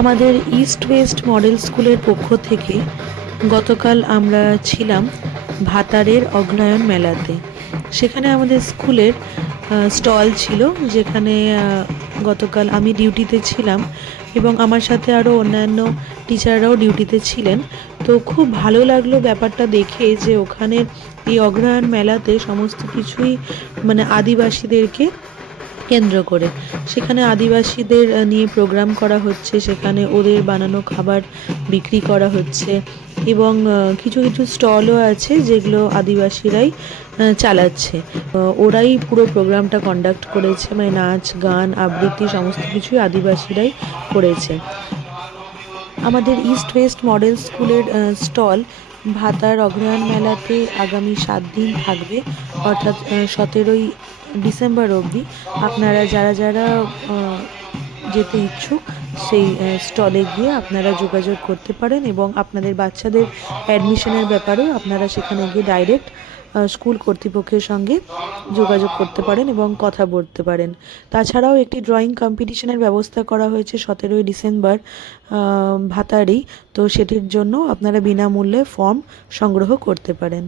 আমাদের east West model স্কুলের পক্ষ থেকে গতকাল আমরা ছিলাম ভাতারের অগ্রহায়ণ মেলাতে। সেখানে আমাদের স্কুলের স্টল ছিল, যেখানে গতকাল আমি ডিউটিতে ছিলাম এবং আমার সাথে আরও অন্যান্য টিচাররাও ডিউটিতে ছিলেন। তো খুব ভালো লাগলো ব্যাপারটা দেখে যে ওখানের এই অগ্রহায়ণ মেলাতে সমস্ত কিছুই মানে আদিবাসীদেরকে কেন্দ্র করে। সেখানে আদিবাসীদের নিয়ে প্রোগ্রাম করা হচ্ছে, সেখানে ওদের বানানো খাবার বিক্রি করা হচ্ছে এবং কিছু কিছু স্টলও আছে যেগুলো আদিবাসীরাই চালাচ্ছে। ওরাই পুরো প্রোগ্রামটা কন্ডাক্ট করেছে, মানে নাচ গান আবৃত্তি সমস্ত কিছুই আদিবাসীরাই করেছে। আমাদের ইস্ট ওয়েস্ট মডেল স্কুলের স্টল ভাতার অগ্রহায়ণ মেলাতে আগামী 7 দিন থাকবে, অর্থাৎ 17ই ডিসেম্বর অবধি। আপনারা যারা যারা যেতে ইচ্ছুক সেই স্টলে গিয়ে আপনারা যোগাযোগ করতে পারেন এবং আপনাদের বাচ্চাদের অ্যাডমিশনের ব্যাপারেও আপনারা সেখানে গিয়ে ডাইরেক্ট স্কুল কর্তৃপক্ষের সঙ্গে যোগাযোগ করতে পারেন এবং কথা বলতে পারেন। তাছাড়াও একটি ড্রয়িং কম্পিটিশনের ব্যবস্থা করা হয়েছে 17ই ডিসেম্বর ভাতারেই। তো সেটির জন্য আপনারা বিনামূল্যে ফর্ম সংগ্রহ করতে পারেন।